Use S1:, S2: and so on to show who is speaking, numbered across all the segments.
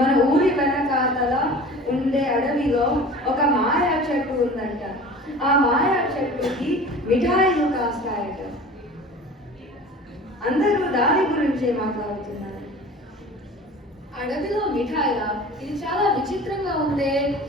S1: మన ఊరి వెనకాతల ఉండే అడవిలో ఒక మాయా చెట్టు ఉందంట. ఆ మాయా చెట్టుకి మిఠాయిలు కాస్తాయట. అందరూ దాని గురించే మాట్లాడుతున్నారు.
S2: అడవిలో మిఠాయిలా? ఇది చాలా విచిత్రంగా ఉందే.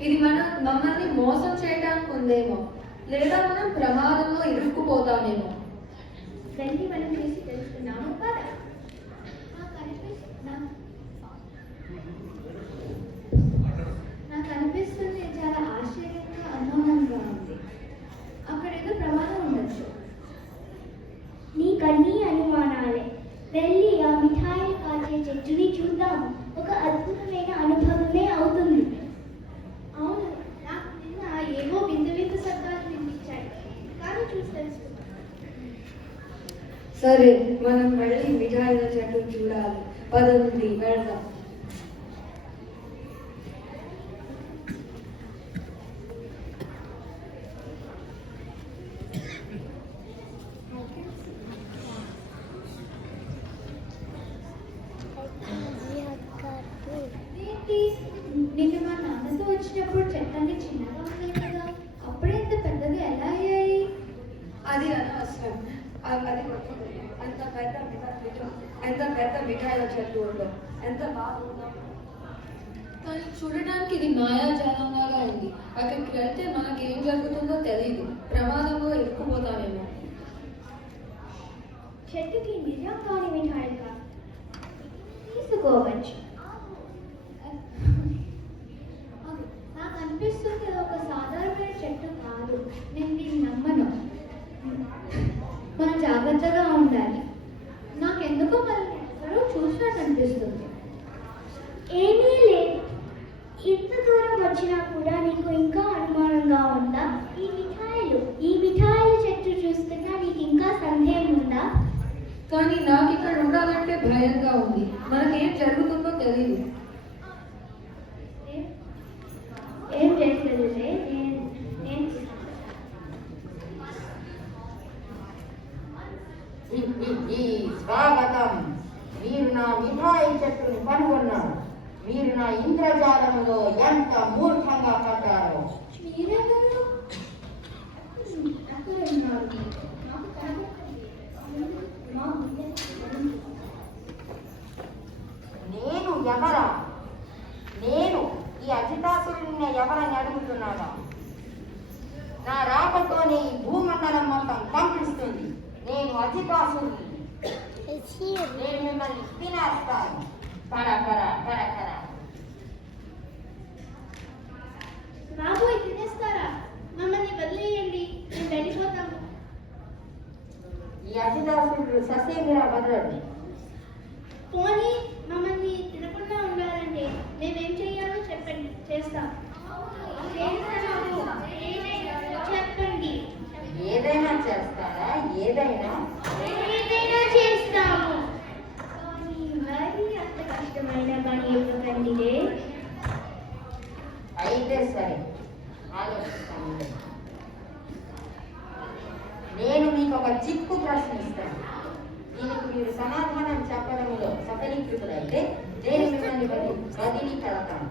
S2: ఇది మన మమ్మల్ని మోసం చేయడానికి ఉందేమో. లేదా మనం ప్రమాదంలో ఇరుక్కుపోతామేమో.
S3: వెళ్ళి మనం చేసి తెలుసుకున్నాం
S1: సరే మనం మళ్ళీ మిఠాయిల చెట్టు చూడాలి. పదండి వెళ్దాం. చెట్టూరులో ఎంత బాగుందో
S2: కానీ చూడడానికి ఇది మాయాజాలంలాగా ఉంది. అక్కడికి వెళ్తే మనకి ఏం జరుగుతుందో తెలియదు ప్రమాదంలో ఇరుక్కుపోతామేమో.
S3: చెట్టుకి కాని మిఠాయిలు తీసుకోవచ్చు. Tadi. சசிங்கிற மதுரை పెట్టుకురంటే నేను
S4: మిమ్మల్ని వదిలి పెడతాను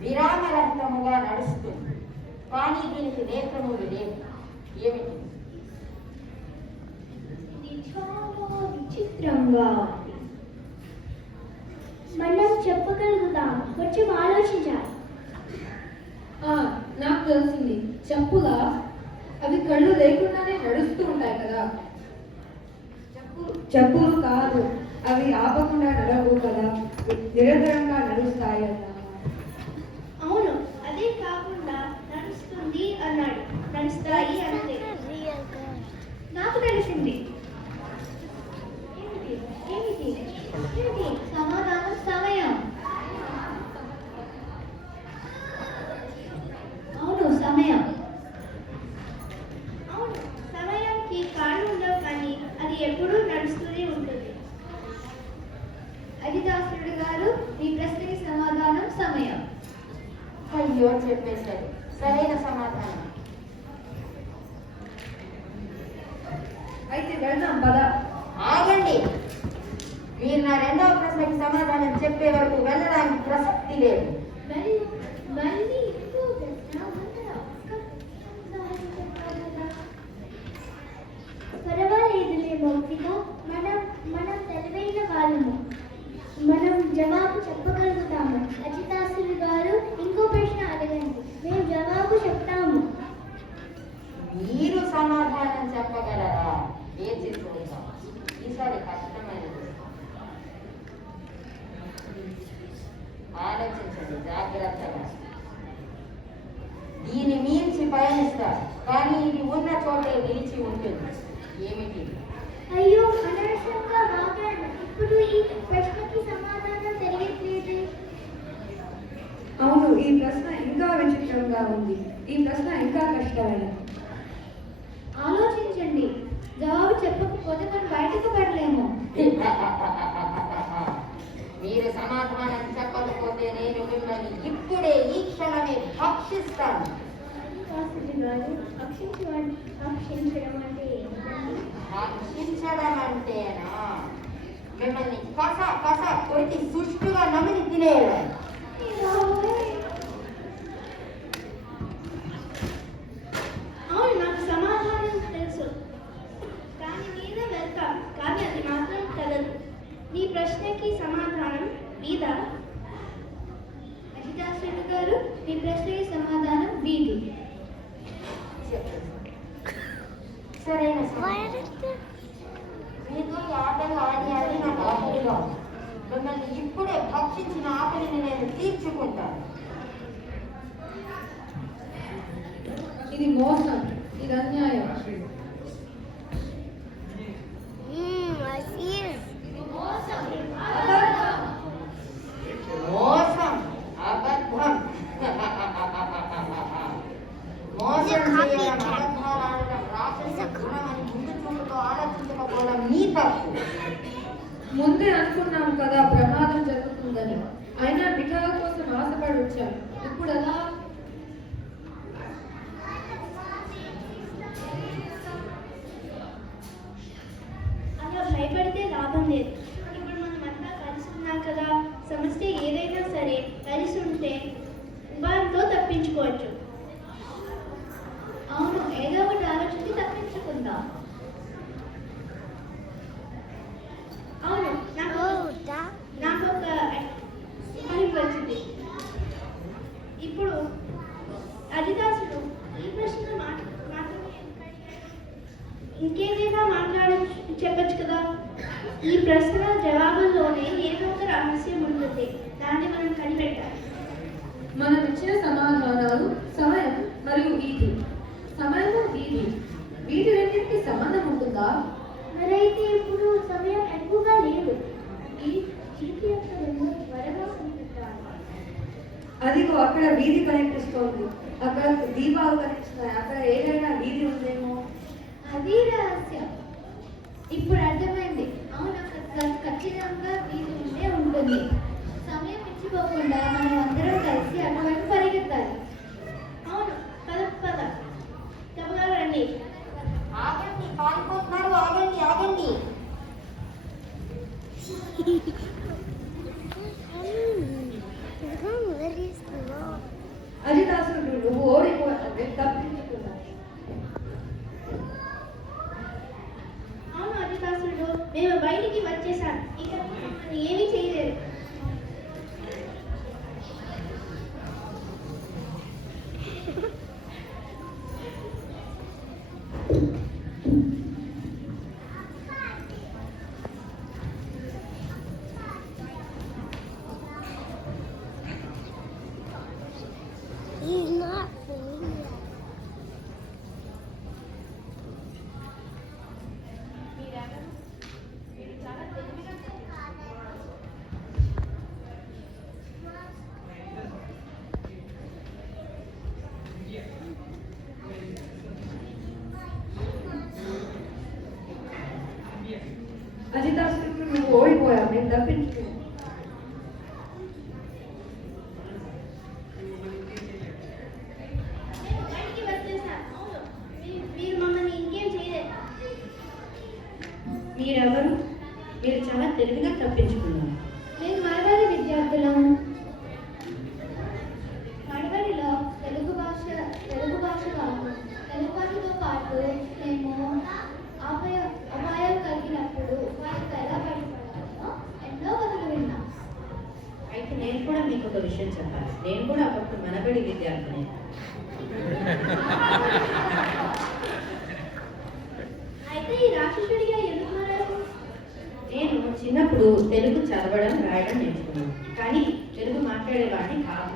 S4: విరామరహితముగా నడుస్తుంది కానీ దీనికి నేత్రము లేదు ఏమిటి?
S3: చాలా విచిత్రంగా మనం చెప్పగలుగుతాం కొంచెం ఆలోచించాలి.
S2: నాకు తెలిసింది. చెప్పుగా అవి కళ్ళు లేకుండానే నడుస్తూ ఉంటాయి కదా.
S1: చెప్పులు కాదు అవి ఆపకుండా నడవు కదా. నిరంతరంగా నడుస్తాయి
S5: అన్న అవును అదే కాకుండా నడుస్తుంది అన్నాడు. నడుస్తాయి అంటే నాకు తెలిసింది. సమాధానం సమయం.
S3: అవును సమయం. వెళ్ళడానికి ప్రసక్తి లేదు.
S5: మనం మనం తెలివైన వాళ్ళము. మనం జవాబు చెప్పగలుగుతాము. అజితాసులు గారు ఇంకో ప్రశ్న అడగండి. మేము జవాబు చెప్తాము.
S3: మీరు సమాధానం చెప్పగలరా? వేచి చూద్దాం ఈసారి కష్టమైనది ఆలోచించండి జాగ్రత్తగా దీని మించి పయనిస్తారు. కానీ ఇది ఉన్న చోటే నిలిచి ఉంటుంది. ఏమిటి?
S5: అయ్యో అనవసరంగా వాగాను ఇప్పుడు ఈ ప్రశ్నకి సమాధానం తెలియట్లేదు.
S1: అవును ఈ ప్రశ్న ఇంకా విచిత్రంగా ఉంది. ఈ ప్రశ్న ఇంకా కష్టమైనది
S5: ఆలోచించండి. జవాబు చెప్పకపోతే మనం బయటకు పడలేము
S3: మీరు సమాధానం చెప్పకపోతే నేను మిమ్మల్ని ఇప్పుడే ఈ క్షణమే భక్షిస్తాను
S5: శాస్త్రి గారు అక్షించడం అక్షించడం అంటే
S3: అంటేనా మిమ్మల్ని కస కస కొరికి సుష్టుగా నమిలి తినేయడం
S5: అవును నాకు సమాధానం తెలుసు దాని మీద వెళ్తాం కానీ అది మాత్రం కలదు మీ ప్రశ్నకి సమాధానం మీద అజితాశ్వరుడు గారు మీ ప్రశ్నకి సమాధానం వీధి
S3: చెప్పండి. సరైన సమాధానం. మీతో ఈ ఆటలు ఆడి ఆడి నాకు ఆకలిగా ఉంది. మిమ్మల్ని ఇప్పుడే భక్షించిన తీర్చుకుంటాను
S2: ఇది మోసం ఇది అన్యాయం.
S3: ముందే
S2: అనుకున్నాం కదా ప్రమాదం జరుగుతుందని. అయినా మిఠాల కోసం ఆశపడి వచ్చాం ఇప్పుడు ఎలా
S5: అలా భయపడితే లాభం లేదు ఇప్పుడు మనం అంతా కలిసి ఉన్నాం కదా సమస్య ఏదైనా సరే కలిసి ఉంటే ఉపాయంతో తప్పించుకోవచ్చు అవును ఏదో ఒకటి ఆలోచించి తప్పించుకుందాం అవును నాకు నాకు ఒక పని వచ్చింది ఇప్పుడు అధిదాసుడు ఈ ప్రశ్న మాట మాత్రమే ఎందుకు అడిగాడు? ఇంకేదైనా మాట్లాడ చెప్పచ్చు కదా ఈ ప్రశ్న జవాబుల్లోనే ఏదో ఒక రహస్యం ఉంటుంది దాన్ని మనం కనిపెట్టాలి
S2: మనం ఇచ్చిన సమాధానాలు సమయం మరియు వీధి. సమయము వీధి. వీధి రెండింటికి సంబంధం ఉంటుందా?
S5: మరైతే ఇప్పుడు సమయం ఎక్కువగా లేదు.
S1: అదిగో అక్కడ వీధి కనిపిస్తోంది. అక్కడ దీపాలు కనిపిస్తున్నాయి. అక్కడ ఏదైనా వీధి ఉందేమో?
S5: అది రహస్యం. ఇప్పుడు అర్థమైంది. అవును ఖచ్చితంగా వీధి ఉండే ఉంటుంది. సమయం మించిపోకుండా మనం అందరం
S6: తెలివిగా తప్పించుకున్నాం
S4: నేను మరవారి విద్యార్థులం మరవారిలో తెలుగు భాష తెలుగు భాష కాదు. తెలుగు భాషతో పాటు మేము అపాయ అపాయాలు కలిగినప్పుడు వాటికి ఎలా బయటపడాలో ఎన్నో కథలు విన్నాం.
S6: అయితే నేను కూడా మీకు ఒక విషయం చెప్పాలి. నేను కూడా అప్పుడు మనబడి విద్యార్థిని
S4: అయితే ఈ రాక్షసుడిగా ఎందుకు మారారు
S6: నేను చిన్నప్పుడు తెలుగు చదవడం రాయడం నేర్చుకున్నాను. కానీ తెలుగు మాట్లాడేవాడిని కాదు.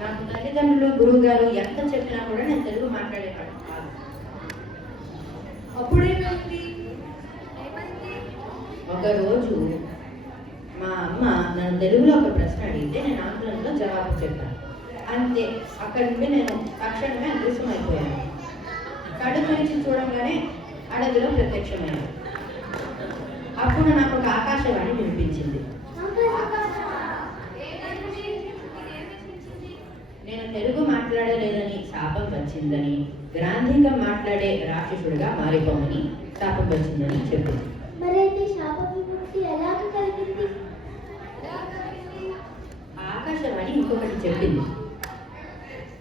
S6: నాకు తల్లిదండ్రులు గురువు గారు ఎంత చెప్పినా కూడా నేను తెలుగు మాట్లాడేవాడిని కాదు.
S2: అప్పుడేమైంది?
S6: ఒకరోజు మా అమ్మ నన్ను తెలుగులో ఒక ప్రశ్న అడిగితే నేను ఆంగ్లంలో జవాబు చెప్పాను. అంతే అక్కడి నుండి నేను తక్షణమే అదృశ్యమైపోయాను. కడుపు నుంచి చూడంగానే అడవిలో ప్రత్యక్షమైంది. అప్పుడు నాకు ఒక ఆకాశవాణి వినిపించింది. నేను తెలుగు మాట్లాడలేదని శాపం వచ్చిందని గ్రాంధికం మాట్లాడే రాక్షసుడిగా మారిపోమని శాపం వచ్చిందని చెప్పింది. ఆకాశవాణి ఇంకొకటి చెప్పింది.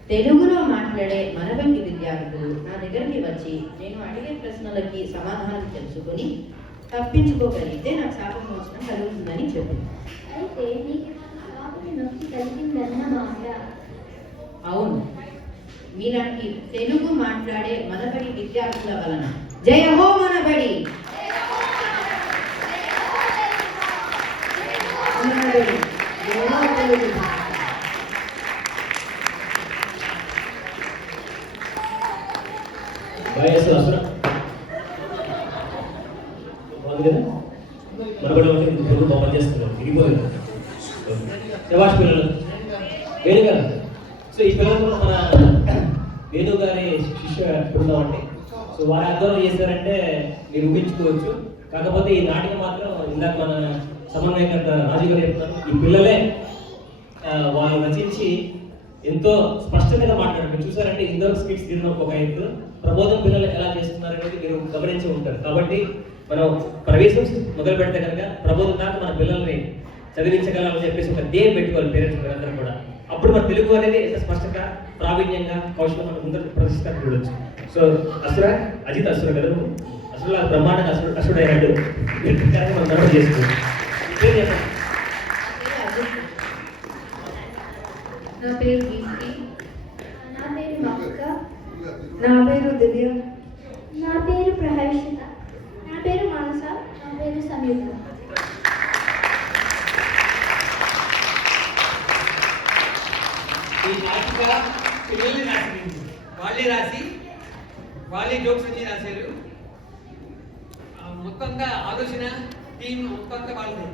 S6: తెలుగులో మాట్లాడే మనవంటి విద్యార్థులు నా దగ్గరికి వచ్చి నేను అడిగే ప్రశ్నలకి సమాధానం తెలుసుకొని తప్పించుకోగలిగితే నాకు శాప మోచనం కలుగుతుందని
S4: అయితే నీకు కలిగిందన్నమాట
S6: అవును. మీలాంటి తెలుగు మాట్లాడే మనబడి విద్యార్థుల వలన. జయ హో మనబడి. మనబడి. తెలుగు.
S7: వైఎస్ అసలు బాగుంది కదా మనబడి ఒకటి తెలుగు బాగా చేస్తున్నారు విడిపోలేదు శభాష్ పిల్లలు వేణు గారు సో ఈ పిల్లలు కూడా మన వేణు గారి శిష్య బృందం అండి సో వారి ఆందోళన చేశారంటే మీరు ఊహించుకోవచ్చు. కాకపోతే ఈ నాటిక మాత్రం ఇందాక మన సమన్వయకర్త రాజు గారు చెప్తున్నారు ఈ పిల్లలే వారు వాళ్ళు రచించి ఎంతో స్పష్టంగా మాట్లాడారు. మీరు చూసారంటే ఇండోర్ స్కిట్స్ తీయడం ఒక ఐదు ప్రబోధం పిల్లలు ఎలా చేస్తున్నారు అనేది మీరు గమనించి ఉంటారు. కాబట్టి మనం ప్రవేశం మొదలు పెడితే కనుక ప్రబోధం దాకా మన పిల్లల్ని చదివించగలమని చెప్పేసి ఒక ధ్యేయం పెట్టుకోవాలి పేరెంట్స్ అందరూ కూడా. అప్పుడు మన తెలుగు అనేది ఎంత స్పష్టంగా ప్రావీణ్యంగా కౌశలం మన ముందర ప్రదర్శిస్తాను చూడొచ్చు. సో అసుర అజిత్ అసుర కదా నువ్వు? అసలు బ్రహ్మాండంగా అసురు అసుడైనట్టు మీరు ప్రకారంగా మనం పేరు చెప్పండి.
S2: నా పేరు గీతి
S4: నా పేరు మక్క.
S1: నా పేరు దివ్య.
S4: నా పేరు ప్రహర్షిత. నా పేరు మానస. నా పేరు సంయుక్త
S8: ఈ పిల్లల్ని రాసింది వాళ్ళే రాసి వాళ్ళే జోక్స్ అన్ని రాశారు. ఆ మొత్తంగా ఆలోచన టీం మొత్తంగా వాళ్ళది.